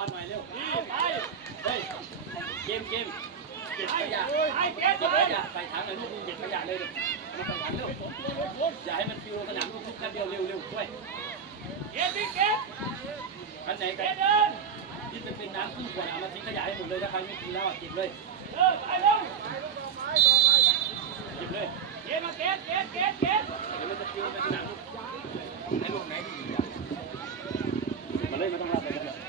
อลหน่อยเร็วไปเฮ้ยเกมเกมเก็บขยะไอ้เกเก็บขยะใส่ถังหน่อยลูกเก็บขยะเลยมาใส่ถังเร็วอย่าให้มันฟิวสนามทุกๆกันเดียวเร็วเร็วด้วยเกตพี่เกตอันไหนกันเดินที่จะเป็นน้ำขึ้นขวดเอามาทิ้งขยะให้หมดเลยถ้าใครไม่กินแล้วเก็บเลยเดินไปเร็วเก็บเลยเกตมาเกตเกตเกตเกตเดี๋ยวมันจะฟิวในสนามลูกให้ลูกไหนดีมาเลยไม่ต้องรับเลย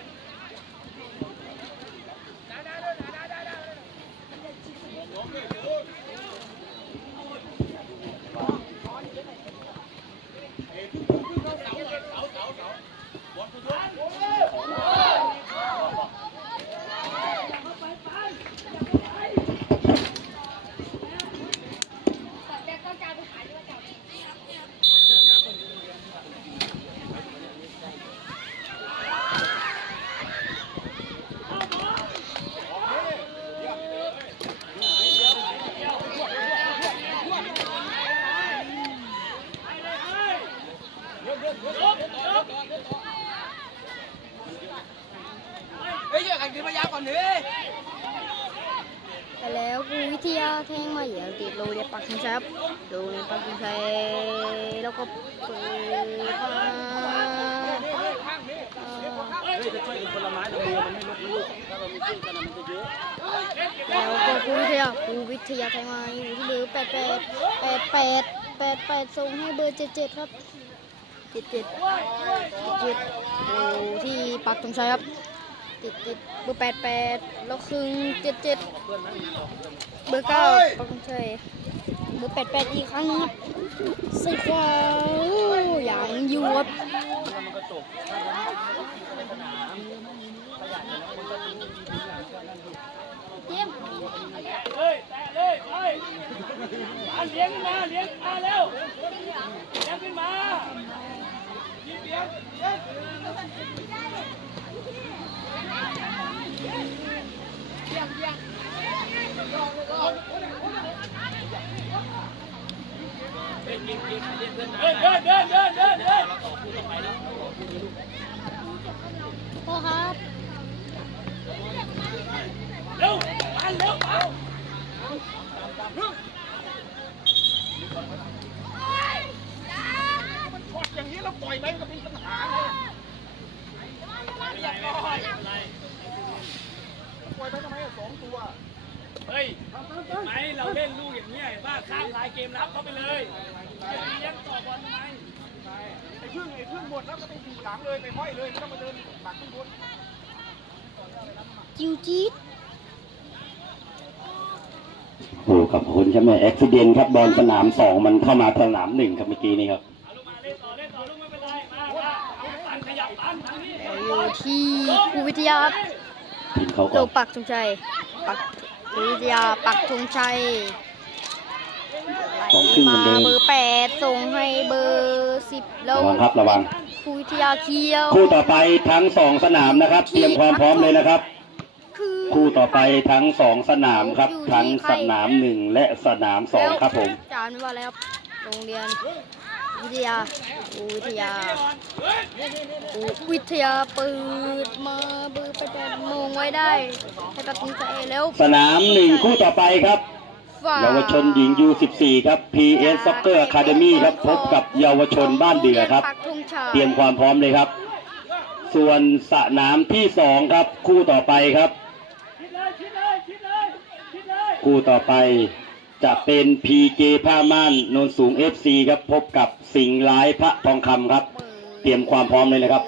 ไปแล้วครูวิทยาแทงมาเหยียบติดโรเรียนปักธงชัยครับโรงเรียนปักธงชัยแล้วก็เปิดมาเอ่อ เฮ้ยจะช่วยกันคนละไม้ละมือมันไม่ลุกนะลูกถ้าเราไม่ช่วยกันนะมันจะเยอะ แล้วก็ครูวิทยาครูวิทยาแทงมาอยู่ที่เบอร์แปดแปดแปดแปดแปดแปดส่งให้เบอร์เจ็ดเจ็ด ครับเจ็ดเจ็ดเจ็ดอยู่ที่ปักธงชัยครับติดติดเบอร์แปดแปดแล้วครึ่งเจ็ดเจ็ดเบอร์เก้าปักธงชัยเบอร์แปดแปดอีกครั้งครับใส่ขวาอย่างยูครับ แล้วมันก็ตกถ้ามันในสนามขยะแต่ละคนก็ทิ้งทิ้งทิ้งอย่างก็นั่นลูก เฮ้ยแตะเลยไปมาเลี้ยงขึ้นมาเลี้ยงมาเร็วเลี้ยงขึ้นมายิงเลี้ยงเลี้ยงเล่นยิงยิงเล่นเพื่อนเดินเดินเดินเดินเดินเดินเราต่อคู่ต่อไปแล้ว ต่อคู่นี้ลูกพ่อครับเร็วมาเร็วเอาอย่างนี้เราปล่อยไปก็มีปัญหาไงปล่อยไปทำไมสองตัว เฮ้ยเห็นไหมเราเล่นลูกอย่างนี้ยเห็นป่ะข้ามลายเกมรับเข้าไปเลยไปเลี้ยงต่อบอลทำไมไอ้พึ่งไอ้พึ่งหมดแล้วก็ไปอยู่หลังเลยไปห้อยเลยไม่ต้องมาเดินหลังข้างบนจิวจี๊ด โอ้ขอบคุณครับแม่อุบิเหตุครับบอลสนามสองมันเข้ามาสนามหนึ่งครับเมื่อกี้นี้ครับเอาลูกมาเล่นต่อเล่นต่อลูกไม่เป็นไรมามาเอาตันขยับตันทางนี้อยู่ที่ครูวิทยาครับทีมเขาโดก็ปักธงชัยปักครูวิทยาปักธงชัยสองครึ่งเหมืมาอนเดิมเบอร์แปดส่งให้เบอร์สิบแล้วระวังครับระวังครูวิทยาเคียวคู่ต่อไปทั้งสองสนามนะครับ เตรียมความพร้อมเลยนะครับ คือคู่ต่อไปทั้งสองสนามครับ ทั้งสนามหนึ่งและสนามสองครับผมจานว่าแล้วครับโรงเรียนวิทยาครูวิทยาครูวิทยาเปิดมาเบอร์แปดแปดมงไว้ได้ให้ปักธงชัยแล้วสนามหนึ่งคู่ต่อไปครับฝ่าเยาวชนหญิง U14 ครับ PS Soccer Academy ครับพบกับเยาวชนบ้านเดือครับปักธงชัยเตรียมความพร้อมเลยครับ ส่วนสนามที่สองครับคู่ต่อไปครับ คิดเลยคิดเลยคิดเลย คิดเลยคู่ต่อไปจะเป็น PK ผ้าม่านโนนสูง FC ครับพบกับสิงห์ร้ายพระทองคำครับ เตรียมความพร้อมเลยนะครับ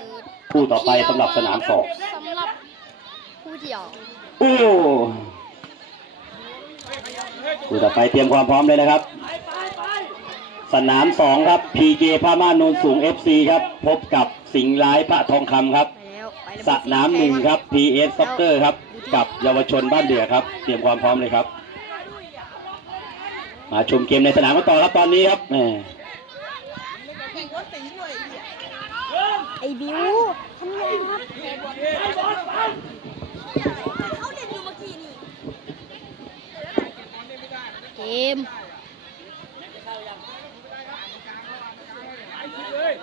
คู่ต่อไปสำหรับสนามสองสำหรับผู้เดียวโอ้คู่ต่อไปเตรียมความพร้อมเลยนะครับไปไปไปสนามสองครับ PK ผ้าม่านโนนสูง FC ครับ พบกับสิงห์ร้ายพระทองคำครับไปแล้วไปแล้วสนามหนึ่งครับ PS Soccer ครับ กับเยาวชนบ้านเดือครับ เตรียมความพร้อมเลยครับ มาชมเกมในสนามกันต่อครับตอนนี้ครับแหมไอ้บิวทำยังไงครับเกาเล่ว่เมื่อกี้นี่เกมย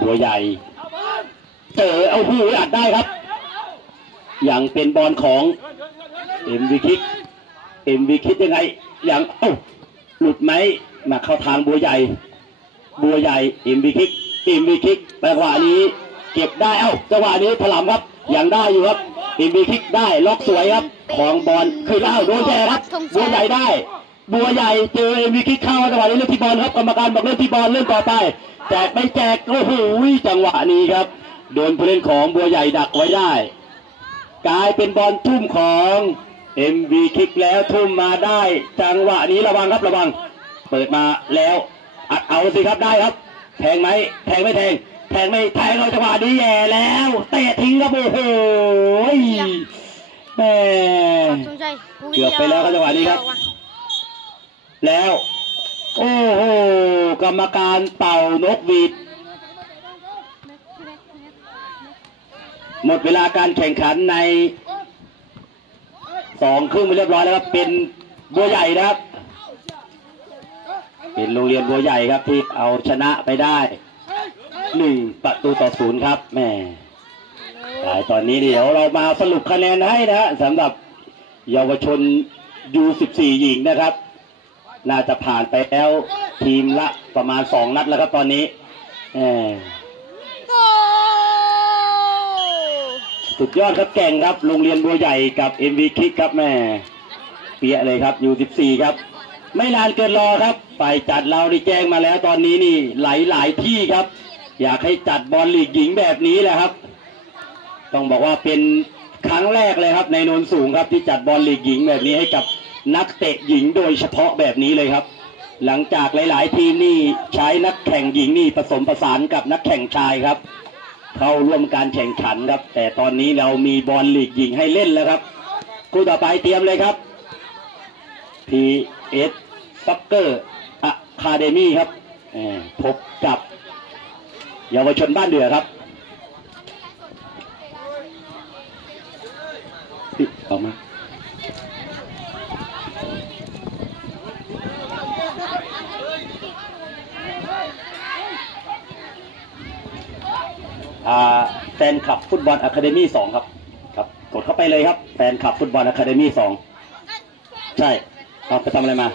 บัวใหญ่เจอเอาหูอัดได้ครับ อยังเป็นบอลของเอ็มวีคิกเอ็มวีคิดยังไง อยังเอ้าหลุดไหมมาเข้าทางบัวใหญ่ บัวใหญ่เอ็มวีคิกเอ็มวีคิกจังหวะนี้เก็บได้เอ้าจังหวะนี้ถลำครับยังได้อยู่ครับเอ็มวีคิกได้ล็อกสวยครับ ของบอลคือเอ้าโดนแย่ครับบัวใหญ่ได้ บัวใหญ่เจอเอ็มวีคิกเข้าจังหวะนี้เล่นที่บอลครับกรรมการบอกเล่นที่บอลเล่นต่อไปแจกไม่แจกโอ้โหจังหวะนี้ครับโดนผู้เล่นของบัวใหญ่ดักไว้ได้ กลายเป็นบอลทุ่มของ MV คิกแล้วทุ่มมาได้ จังหวะนี้ระวังครับระวัง เปิดมาแล้วอัดเอาสิครับได้ครับ แทงไหมแทงไม่แทง แทงไม่แทงเอาจังหวะนี้แย่แล้วเตะทิ้งครับโอ้โหแม่สงชัยผู้วิทเกือบยาไปแล้วครับจังหวะนี้ครับ แล้ว โอ้โหกรรมการเป่านกหวีด หมดเวลาการแข่งขันในสองครึ่งไปเรียบร้อยแล้วครับ เป็นบัวใหญ่นะครับ เป็นโรงเรียนบัวใหญ่ครับที่เอาชนะไปได้หนึ่งประตูต่อศูนย์ครับแม่แต่ตอนนี้เดี๋ยวเรามาสรุปคะแนนให้นะฮะสำหรับเยาวชน U14 หญิงนะครับ น่าจะผ่านไปแล้ว ทีมละประมาณสองนัดแล้วครับตอนนี้แหมโอ้สุดยอดครับแก่งครับโรงเรียนบัวใหญ่กับ MV คิกครับแม่เปียเลยครับอยู่14ครับ ไม่นานเกินรอครับฝ่ายจัดเราได้แจ้งมาแล้วตอนนี้นี่หลายหลายๆที่ครับ อยากให้จัดบอลลีกหญิงแบบนี้แหละครับ ต้องบอกว่าเป็นครั้งแรกเลยครับในโนนสูงครับที่จัดบอลลีกหญิงแบบนี้ให้กับ นักเตะหญิงโดยเฉพาะแบบนี้เลยครับ หลังจากหลาย ๆ ทีมนี่ใช้นักแข่งหญิงนี่ผสมผสานกับนักแข่งชายครับ เข้าร่วมการแข่งขันครับ แต่ตอนนี้เรามีบอลลีกหญิงให้เล่นแล้วครับคู่ต่อไปเตรียมเลยครับ PS Soccer Academy ครับเอ่อพบกับเยาวชนบ้านเดือครับตีออกมา แฟนคลับฟุตบอลอะคาเดมี่สองครับครับ กดเข้าไปเลยครับ แฟนคลับฟุตบอลอะคาเดมี่สองใช่เอาไปทำอะไรมา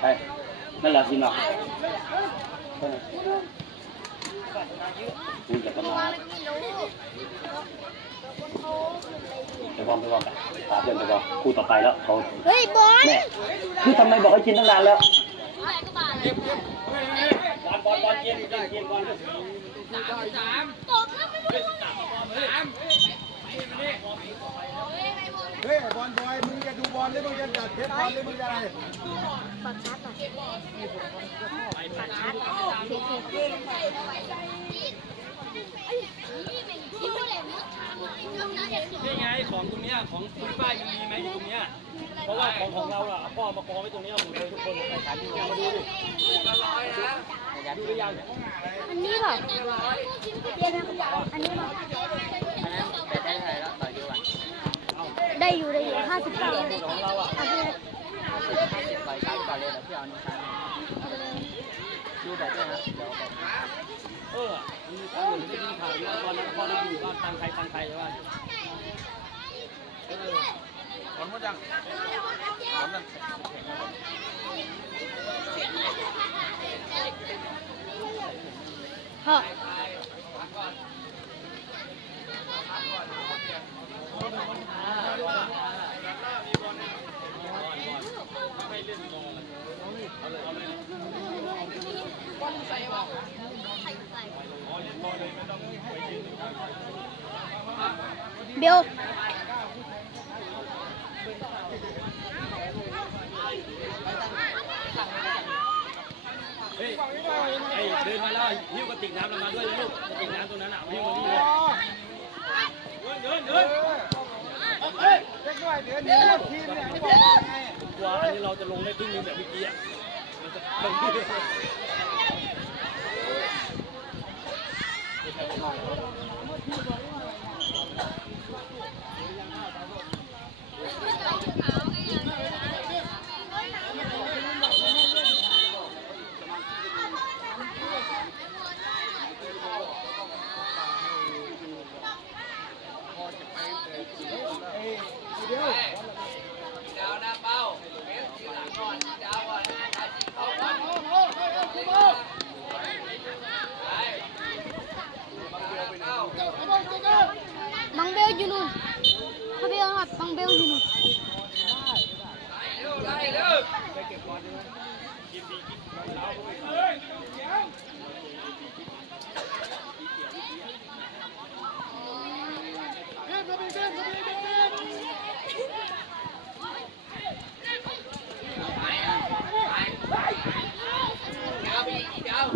ใช่นั่นแหละทีมเราคุณจะกันมา ไปวอมไปวอมไปพาเพื่อนไปวอมคู่ต่อไปแล้วเขาเฮ้ยบอลแม่คือทำไมบอกให้กินตั้งนานแล้วบอลบอลเย็นเย็นเย็นบอลเฮ้ยบอลบอยมึงจะดูบอลหรือมึงจะจัดเทปบอลหรือมึงจะอะไรฝากชาร์จหน่อยฝากชาร์จหน่อยโอเค นี่ไงของตรงเนี้ยของคุณป้ายังมีไหมอยู่ตรงเนี้ยเพราะว่าของของเราอะพ่อมากองไว้ตรงเนี้ยหมดเลยทุกคนแข่งขันอยู่มาดูดิดูหรือยังอันนี้เปล่าเย็นนะอันนี้เปล่าได้อยู่ได้อยู่ห้าสิบเก้าของเราอะเอาไปเลยเอ อมีข่าวอยู่ได้ยินข่าวอยู่ตอนนั้นพอได้อยู่บ้านตังไทยตังไทยว่าบอลหมดยังพ่อเบลเฮ้ยไอ้เดินมาแล้วหิ้วกระติกน้ำเรามาด้วยนะลูกกระติกน้ำตรงนั้นอะหิ้วมานี่เลยเดินเดินเฮ้ยเล็กน้อยเดี๋ยวนี้ทีมเนี่ยเขาบอกว่าไงกลัวอันนี้เราจะลงได้ครึ่งนึงแบบเมื่อกี้อะมันจะลง Thank you.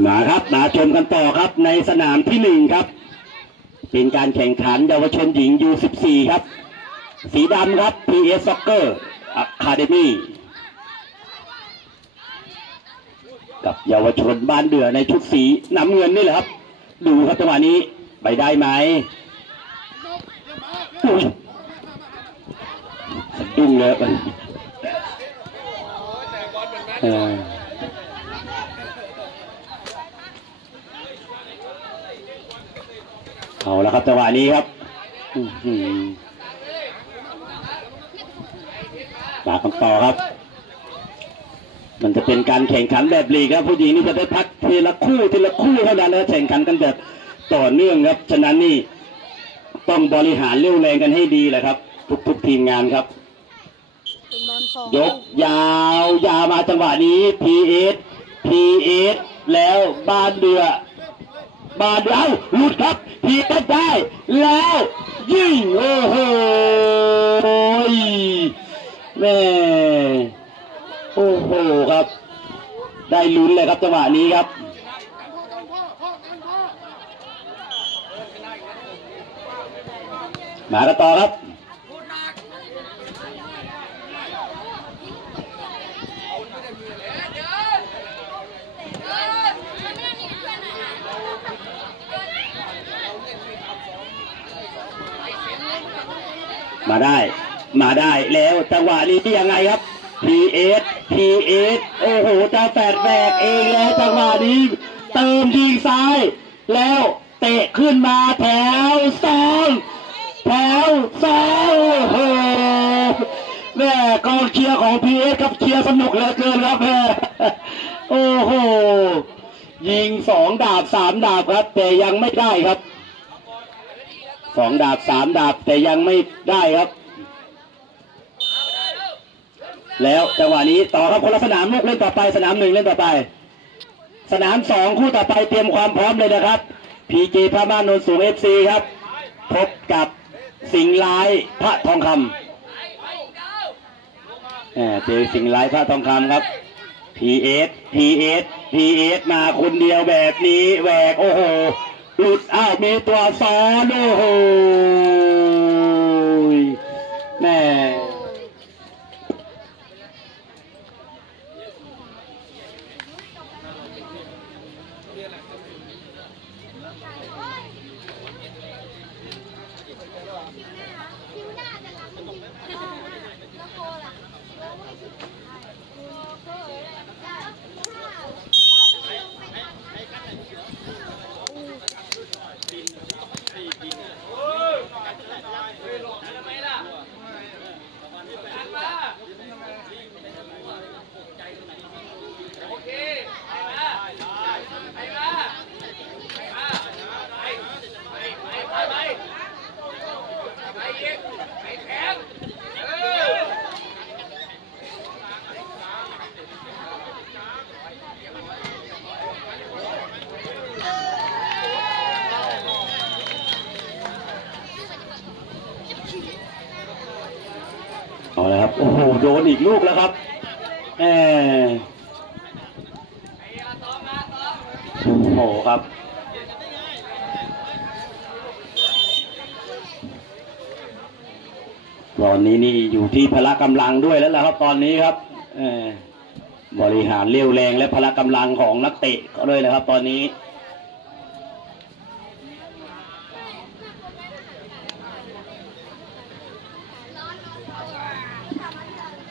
มาครับมาชมกันต่อครับในสนามที่หนึ่งครับ เป็นการแข่งขันเยาวชนหญิง U14 ครับ สีดำครับ PS Soccer Academy กับเยาวชนบ้านเดือในชุดสีน้ำเงินนี่แหละครับ ดูครับจังหวะนี้ไปได้ไหมดุ้งเลยมัน เออเอาละครับจังหวะนี้ครับอื้อหือมากันต่อครับ มันจะเป็นการแข่งขันแบบลีกครับ ผู้หญิงนี่จะได้พักทีละคู่ทีละคู่เท่านั้นนะแข่งขันกันแบบต่อเนื่องครับ ฉะนั้นนี่ต้องบริหารเรี่ยวแรงกันให้ดีแหละครับ ทุกๆทีมงานครับเป็นบอลของยกยาวยาวมาจังหวะนี้ PS PS แล้วบ้านเดือ บาดแล้วหลุดครับ PS ได้แล้วยิงโอ้โหแม่โอ้โหครับ ได้ลุ้นเลยครับจังหวะนี้ครับมากันต่อครับ มาได้ มาได้แล้วจังหวะนี้ยังไงครับ PS PS โอ้โหจะแปดแบกเองแล้วจังหวะนี้ เติมยิงซ้าย แล้วเตะขึ้นมาแถวสองแถวสองโอ้โหแม่กองเชียร์ของ PS ครับเชียร์สนุกเหลือเกินครับแม่โอ้โหยิงสองดาบสามดาบครับ แต่ยังไม่ได้ครับ สองดาบสามดาบแต่ยังไม่ได้ครับ แล้วจังหวะนี้ต่อครับคนละสนามลูกเล่นต่อไปสนามหนึ่งเล่นต่อไป สนามสองคู่ต่อไปเตรียมความพร้อมเลยนะครับพีเจพระบ้านนนสูงเอฟซีครับ พบกับสิงห์ร้ายพระทองคำเจอสิงห์ร้ายพระทองคำครับ PS PS PS มาคนเดียวแบบนี้แหวกโอ้โห หลุดอ้าวมีตัวซ้อนโอ้โหแม่ เอาละครับ โอ้โห โดนอีกลูกแล้วครับแหมโอ้โหครับ ต อนนี้นี่อยู่ที่พละกำลังด้วยแล้วล่ะครับตอนนี้ครับบริหารเรี่ยวแรงและพละกำลังของนักเตะก็ด้วยนะครับ ตอนนี้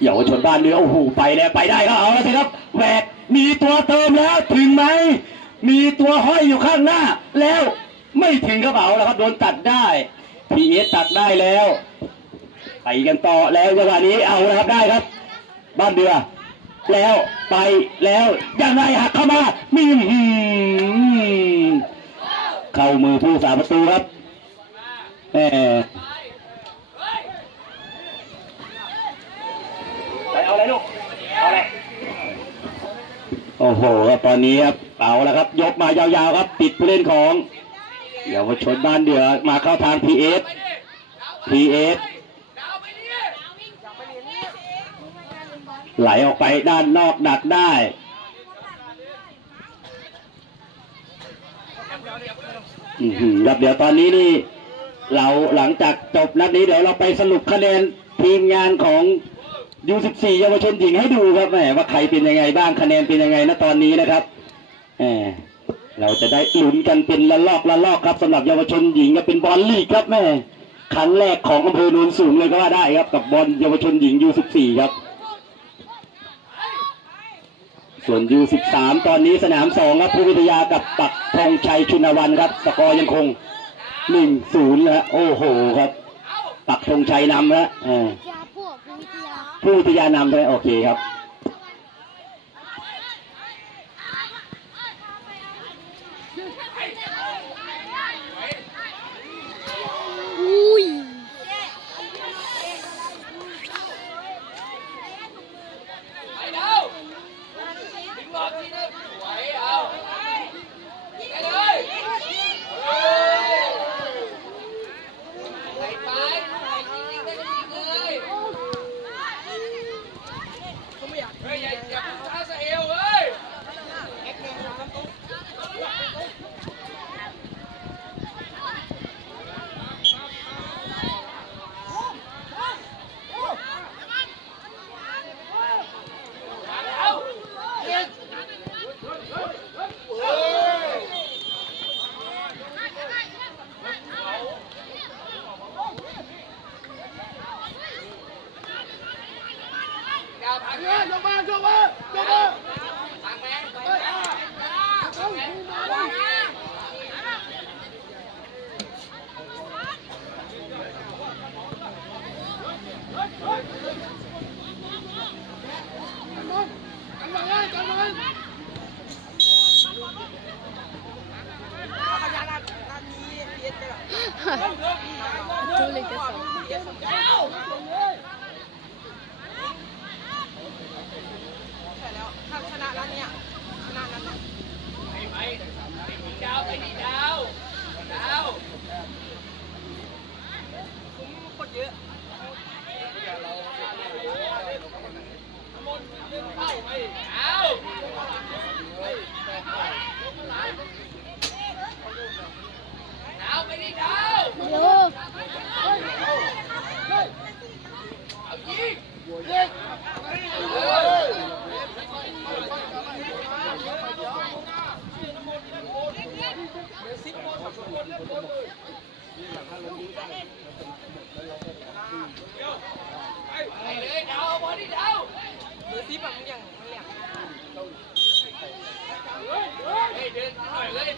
เยาวชนบ้านเรือโอ้โหไปแล้วไปได้ครับเอาแล้วสิครับแหวกมีตัวเติมแล้วถึงไหมมีตัวห้อยอยู่ข้างหน้า แล้วไม่ถึงกระเป๋าแล้วครับโดนตัดได้พีเอสตัดได้แล้ว ไปกันต่อแล้วจังหวะนี้เอานะครับได้ครับ บ้านเดือ แล้วไปแล้วยังไงหักเข้ามามีเข้ามือผู้สาประตูครับแหมไปเอาอะไรลูกเอาอะไรโอ้โหครับตอนนี้ครับเอาแล้วครับ ยกมายาวๆครับ ติดผู้เล่นของเดี๋ยาวชนบ้านเดือมาเข้าทางพีเอสพีเอส ไหลออกไปด้านนอกดักได้อือหือครับเดี๋ยวตอนนี้นี่ เราหลังจากจบนัดนี้เดี๋ยวเราไปสรุปคะแนนทีมงานของยู14เยาวชนหญิงให้ดูครับแหมว่าใครเป็นยังไงบ้างคะแนนเป็นยังไงนะตอนนี้นะครับแหมเราจะได้ลุ้นกันเป็นละลอกละลอกครับสำหรับเยาวชนหญิงก็เป็นบอลลีกครับแม่ครั้งแรกของอำเภอโนนสูงเลยก็ว่าได้ครับกับบอลเยาวชนหญิงยู14ครับ ส่วนยู13 ตอนนี้สนามสองครับผู้วิทยากับปักธงชัยชุนวันครับ สกอร์ยังคงหนึ่งศูนย์นะโอ้โหครับ ปักธงชัยนำแล้วเออยาพวกวิทยาผู้วิทยานำเลยโอเคครับอุ้ย ทุ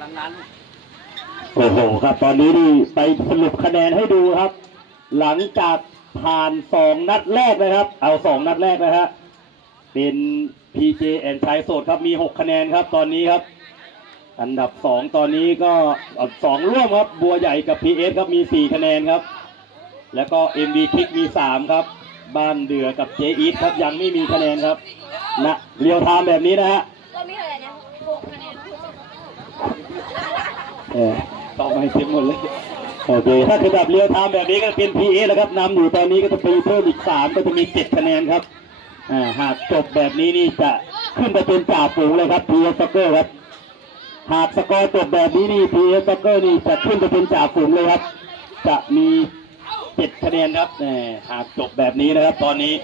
อย่าเขย่าดังนั้นโอ้โหครับ ตอนนี้นี่ไปสรุปคะแนนให้ดูครับ หลังจากผ่านสองนัดแรกนะครับ เอาสองนัดแรกนะฮะเป็น PJ แอนชายโสดครับมีหกคะแนนครับ ตอนนี้ครับ อันดับสองตอนนี้ก็เอาสองร่วมครับบัวใหญ่กับ PS ครับมีสี่คะแนนครับ แล้วก็ MV คิกมีสามครับ บ้านเดือกับเจอีทครับยังไม่มีคะแนนครับนะเรียวไทม์แบบนี้นะฮะก็มีอะไรนะหกคะแนน เออต่อมาให้เต็มหมดเลยโอเคถ้าคือแบบเรียวไทม์แบบนี้ก็เป็น PA แล้วครับนำอยู่ตอนนี้ก็จะไปเพิ่มอีกสามก็จะมีเจ็ดคะแนนครับอ่าหากจบแบบนี้นี่จะขึ้นไปเป็นจ่าฝูงเลยครับ PA ซ็อกเกอร์ครับ หากสกอร์จบแบบนี้นี่ PA ซ็อกเกอร์นี่จะขึ้นไปเป็นจ่าฝูงเลยครับ จะมีเจ็ดคะแนนครับหากจบแบบนี้นะครับ ตอนนี้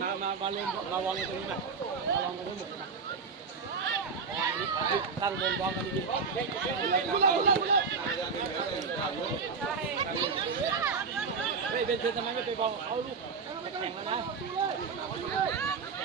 มามามารวมมาวางกันตรงนี้มามาวางกันทั้งหมดตั้งบนวางกันดีๆไม่เป็นเธอทำไมไม่ไปบอกเขาลูกแข่งแล้วนะ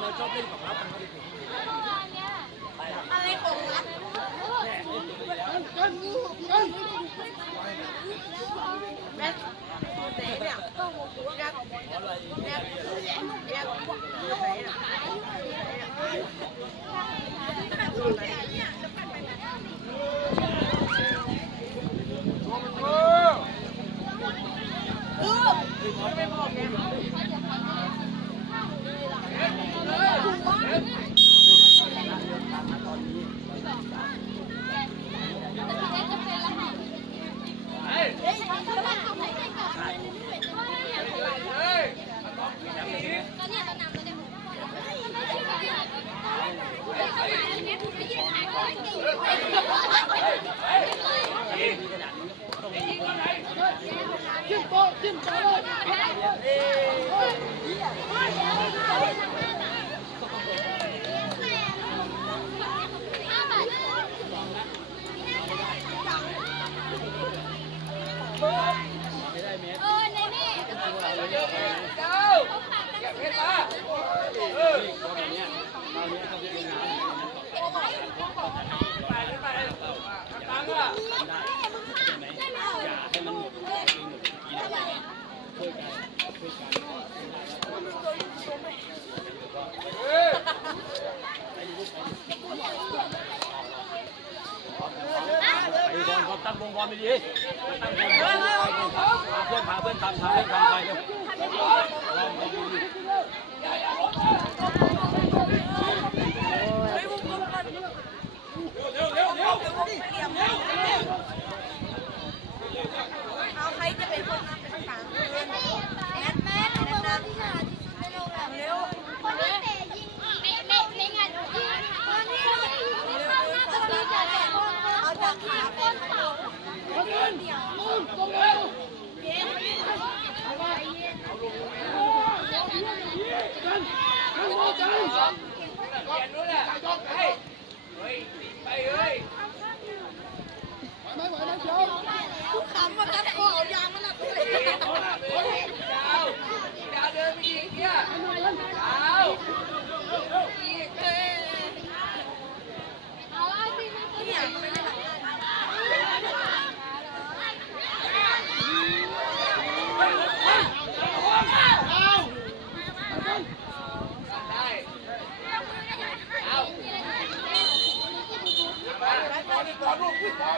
เลยชอบเล่นของลับกันก็เลยถึงอะไรของลับแม่ตัวไหนเนี่ยต้องหัวหัวแม่แม่ตัวไหนแม่ตัวไหนน่ะตัวไหนเนี่ยจะเป็นไปไหนโอ้โหไม่พอ ไม่ดีๆเพื่อนพาเพื่อนตามทางเพื่ามไปเร็ว กูขำว่าจะขอเอายางมัละกูเยดาวดาวเดินไปอีกเนี่ยดาวอีเอ้เนี่ยไม่ได้อลูกขอ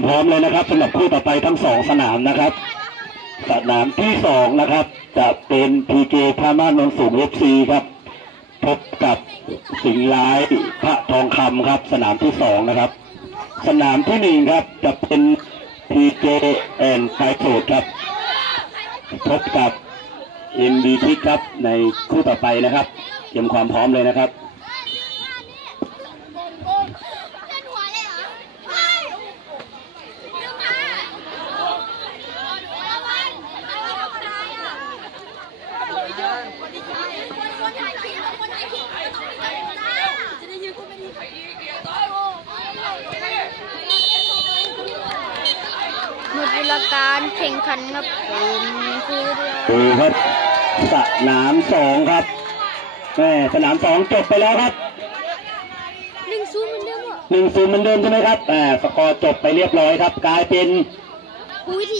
ความพร้อมเลยนะครับสำหรับคู่ต่อไปทั้งสองสนามนะครับสนามที่สองนะครับ จะเป็นพีเกพาม่านนท์สูงเอฟซีครับ พบกับสิงห์ร้ายพระทองคำครับ สนามที่สองนะครับ สนามที่หนึ่งครับจะเป็นพีเจแอนไฟโทดครับ พบกับเอ็มบีทิครับในคู่ต่อไปนะครับ เตรียมความพร้อมเลยนะครับ เล่นหัวเลยเหรอเฮ้ยลืมผ้าระวังระวังทำอะไรอะคนถ่ายคลิปคนถ่ายคลิปต้องมีตัวจ้าจะได้ยืนกูไม่ดีใครอีกเกียร์ต่อยโอ้ หมดเวลาการแข่งขันครับเป็นคู่เดียว ดูครับสนามสองครับแม่ สนามสองจบไปแล้วครับหนึ่งซูนย์เหมือนเดิมหนึ่งศูนย์เหมือนเดิมใช่ไหมครับอ่าสกอร์จบไปเรียบร้อยครับ กลายเป็นวิทยา